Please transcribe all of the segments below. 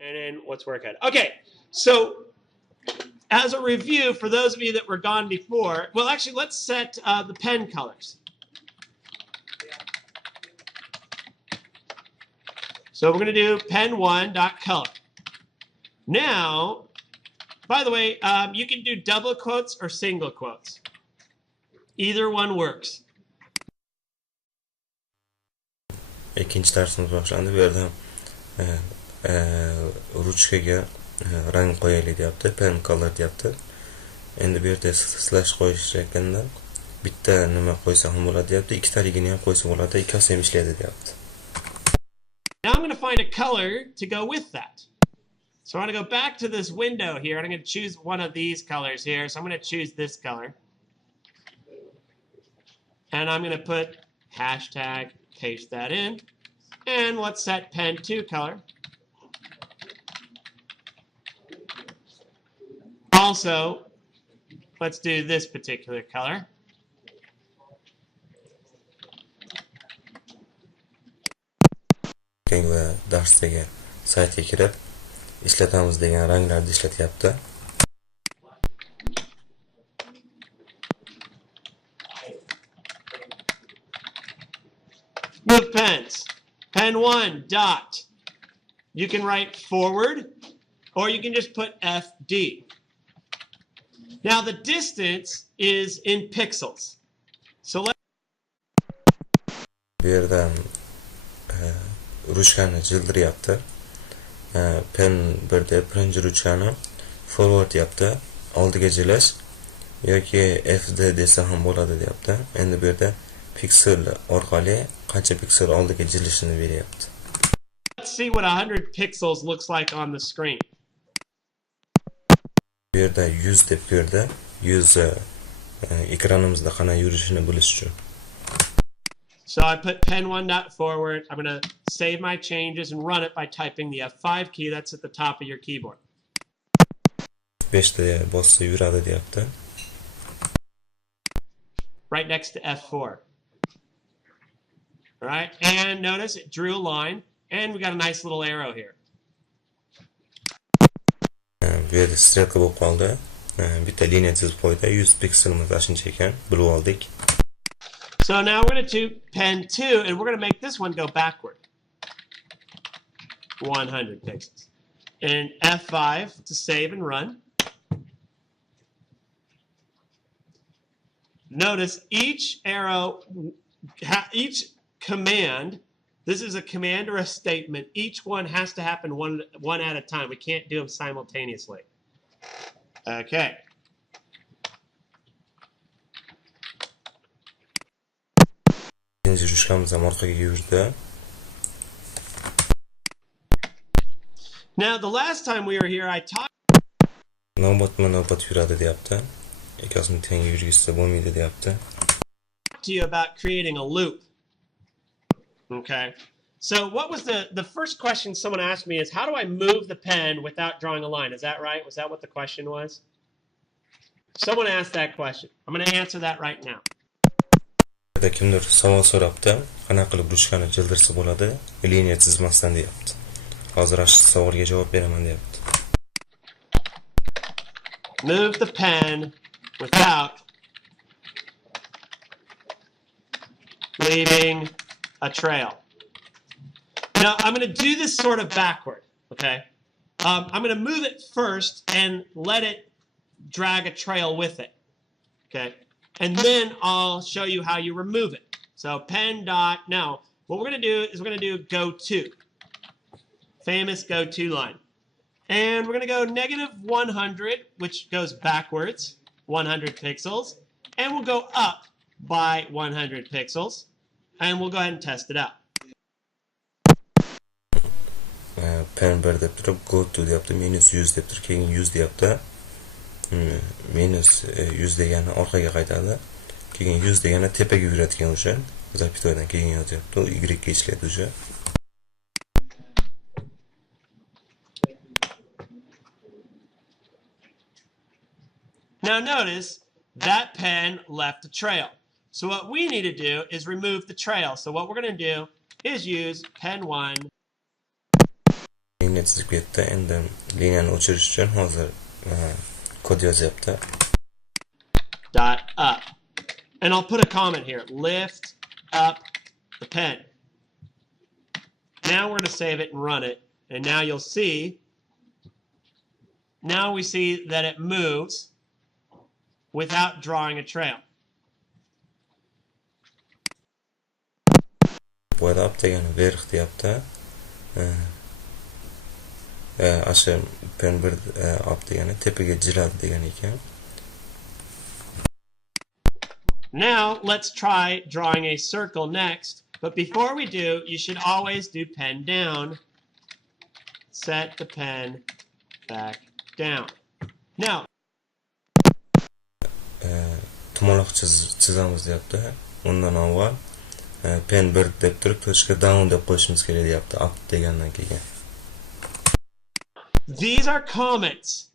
and then let's work at it. Okay, so as a review, for those of you that were gone before, well, actually, let's set the pen colors. So we're going to do pen1.color. Now, by the way, you can do double quotes or single quotes. Either one works. İkinci dersimiz başlandı. Bu yerda ruchkaga rang qo'yaylik deyapti, pen color deyapti. Endi bu yerda slash qo'yish ekandan bitta nima qo'ysa ham bo'ladi deyapti, ikkitaligini ham qo'ysa bo'ladi, ikkasi ham ishlaydi deyapti. Now I'm going to find a color to go with that. So I'm going to go back to this window here, and I'm going to choose one of these colors here. So I'm going to choose this color. And I'm going to put hashtag, paste that in. And let's set pen 2 color. Also, let's do this particular color. Keyingi darsdagi saytga kirib ishlatamiz degan ranglarni ishlatyapti. Move pens. Pen 1 dot. You can write forward, or you can just put FD. Now the distance is in pixels. So let's. Bu yerda ruchkani jildiryapti. Pen 1da birinchi ruchkani forward deyapti, oldiga jilash yoki FD desa ham bo'ladi deyapti. Endi bu yerda piksel orqali qancha piksel oldiga jilishini beryapti. Let's see what 100 pixels looks like on the screen. Bu yerda 100 deb ko'rdi. 100 ekranimizda qanday yurishini bilish uchun. So I put pen 1 dot forward. I'm going to save my changes and run it by typing the F5 key. That's at the top of your keyboard. 5 da bossa yuradi deyapti. Right next to F4. All right, and notice it drew a line, and we got a nice little arrow here. Bu yerda strelka bo'lib qoldi. Bitta liniya chizib qo'ydi. 100 pikselimiz shuncha ekan, bilib oldik. So now we're going to do pen 2, and we're going to make this one go backward. 100 pixels. And F5 to save and run. Notice each arrow, each command, this is a command or a statement. Each one has to happen one at a time. We can't do them simultaneously. Okay. Birinchi ruchkamiz ham orqaga yurdi. Now the last time we were here I talked Navbat yuradi deyapti. Ikkasini teng yurgizsa bo'lmaydi deyapti. to you about creating a loop. Okay. So what was the first question someone asked me is, how do I move the pen without drawing a line? Is that right? Was that what the question was? Someone asked that question. I'm going to answer that right now. Kimdir savol so'rabdi, qanaqa qilib ruchkani jildirsa bo'ladi, liniya chizmasdan deyapti. Hozir shu savolga javob beraman deyapti. Move the pen without leaving a trail. Now, I'm going to do this sort of backward, okay? I'm going to move it first and let it drag a trail with it, okay? And then I'll show you how you remove it. So pen dot, now, what we're going to do is we're going to do go to, famous go to line. And we're going to go negative 100, which goes backwards, 100 pixels. And we'll go up by 100 pixels. And we'll go ahead and test it out. Pen 1 deb turib go to deyapti, minus 100 deb turib keyin 100 deyapti. Minus 100 degani orqaga qaytadi. Keyin 100 degani tepaga yuradigan o'sha. Zapitoydan keyin yozyapti. Y ga ishlaydi o'sha. Now notice that pen left a trail. So what we need to do is remove the trail. So what we're going to do is use pen 1. liniya chizib ketdi. Endi liniyani o'chirish uchun hozir kod yozyapti. Dot up. And I'll put a comment here. Lift up the pen. Now we're going to save it and run it. And now you'll see, now we see that it moves without drawing a trail. Bu yerda up degani verx deyapti. Asha pen bir up degani tepaga jiladi degani ekan. Now let's try drawing a circle next. But before we do, you should always do pen down. Set the pen back down. Now, Tumaloq chizamiz deyapti. Undan avval pen 1 deb turib to'shga down deb qo'yishimiz kerak deyapti. Up degandan keyin. these are comments.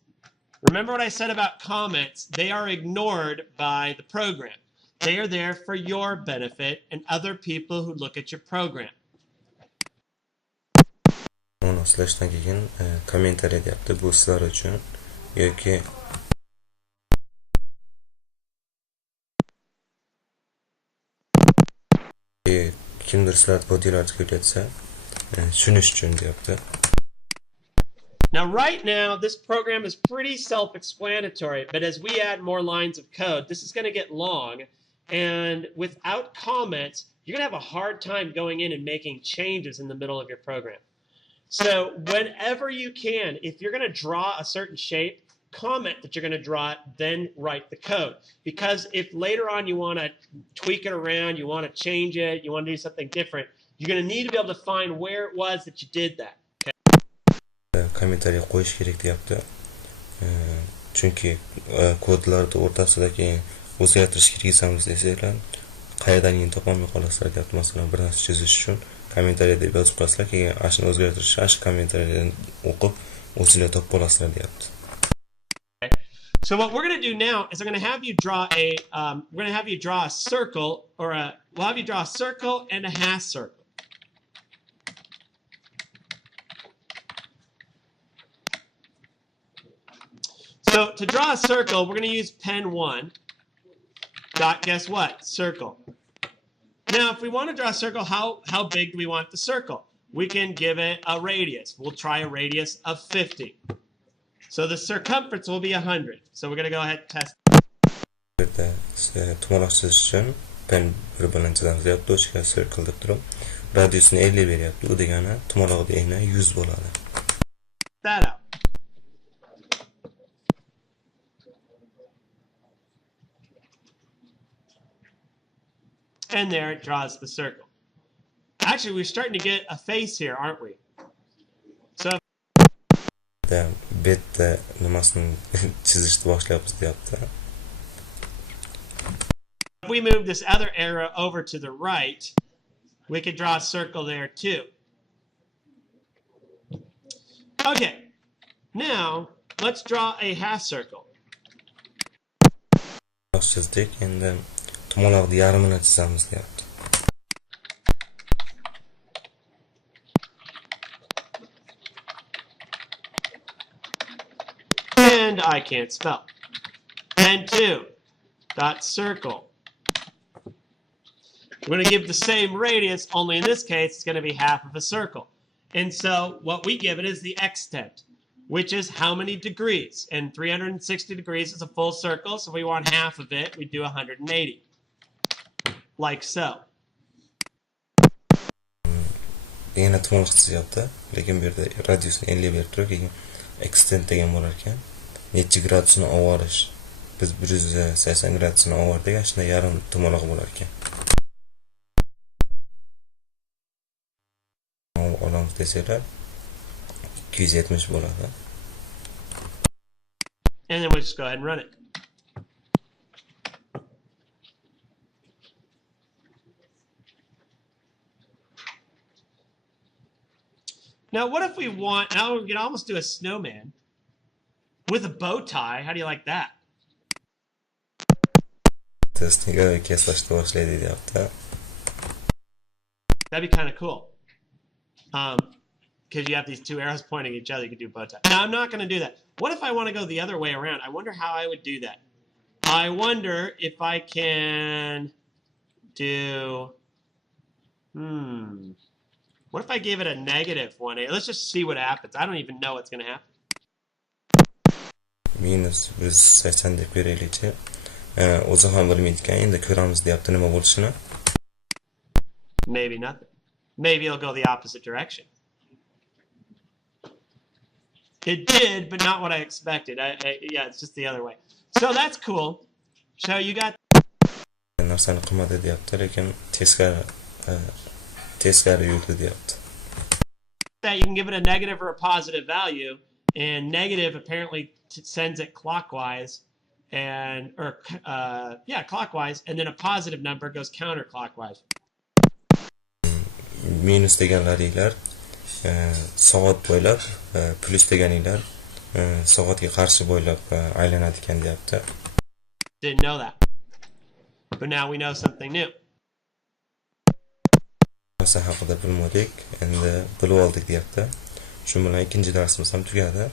Remember what I said about comments? They are ignored by the program. They are there for your benefit and other people who look at your program. Uni slashdan keyin kommentariy deyapti. Bu sizlar uchun yoki kimdir sizlar podiyalarni ko'rsatsa tushunish uchun deyapti. Now, right now, this program is pretty self-explanatory, but as we add more lines of code, this is going to get long. And without comments, you're going to have a hard time going in and making changes in the middle of your program. So whenever you can, if you're going to draw a certain shape, comment that you're going to draw it, then write the code. Because if later on you want to tweak it around, you want to change it, you want to do something different, you're going to need to be able to find where it was that you did that. Kommentariy qo'yish kerak deyapti. Chunki kodlarning o'rtasidagi o'zgartirish kiritamiz desanglar, qayerdan topolmay qolasizlar deyapti. Masalan, bir narsa chizish uchun kommentariy deb yozib qo'yasizlar, keyin ashuni o'zgartirish, ash kommentariyadan o'qib o'zingizlar topib olasizlar deyapti. So what we're going to do now is we're going to have you draw a circle, or we'll have you draw a circle and a half circle. So to draw a circle, we're going to use pen 1. Dot, guess what? Circle. Now, if we want to draw a circle, how big do we want the circle? We can give it a radius. We'll try a radius of 50. So the circumference will be 100. So we're going to go ahead and test. Tumaloq chizish uchun pen 1 bilan chizamiz deyapti. O'shga circle deb turib, radiusni 50 beryapti. U degani tumaloqning eni 100 bo'ladi. That out. And there it draws the circle. Actually, we're starting to get a face here, aren't we? So betda nimasini chizishni boshlayapmiz deyapti. if we move this other arrow over to the right, we could draw a circle there too. Okay, now let's draw a half circle. Chizdik, endi tumaloqning yarmini chizamiz deyapti. And I can't spell. And 2 dot circle. We're going to give the same radius, only in this case it's going to be half of a circle. And so what we give it is the extent, which is how many degrees. And 360 degrees is a full circle, so if we want half of it, we do 180. Like so. Yana tumaloq chizyapti, lekin bu yerda radiusni 50 berib turib, keyin extent degan bo'lar ekan. Necha gradusni ovorish. Biz 180 gradusni ovordik, shunda yarim tumaloq bo'lar ekan. Olamiz desanglar 270 bo'ladi. And then we'll just go ahead and run it. Now, what if we want, now we can almost do a snowman with a bow tie. How do you like that? Testniga keslashni boshlaydi deyapti. That'd be kind of cool. because you have these two arrows pointing at each other, you can do bow tie. Now, I'm not going to do that. What if I want to go the other way around? I wonder how I would do that. I wonder if I can do, what if I gave it a negative 1A? Let's just see what happens. I don't even know what's going to happen. Minus biz 80 deb beraylikchi. O'zi ham bilmaydigan, endi ko'ramiz deyapti nima bo'lishini. Maybe nothing. Maybe it'll go the opposite direction. It did, but not what I expected. Yeah, it's just the other way. So that's cool. So you got Narsani qilmadi deyapti, lekin teskari yurdi deyapti. that you can give it a negative or a positive value, and negative apparently sends it clockwise, clockwise, and then a positive number goes counterclockwise. Minus deganlaringlar soat bo'ylab, plus deganinglar soatga qarshi bo'ylab aylanadi ekan deyapti. Didn't know that. But now we know something new. Narsa haqida bilmadik, endi bilib oldik deyapti. Shu bilan ikkinchi darsimiz ham tugadi.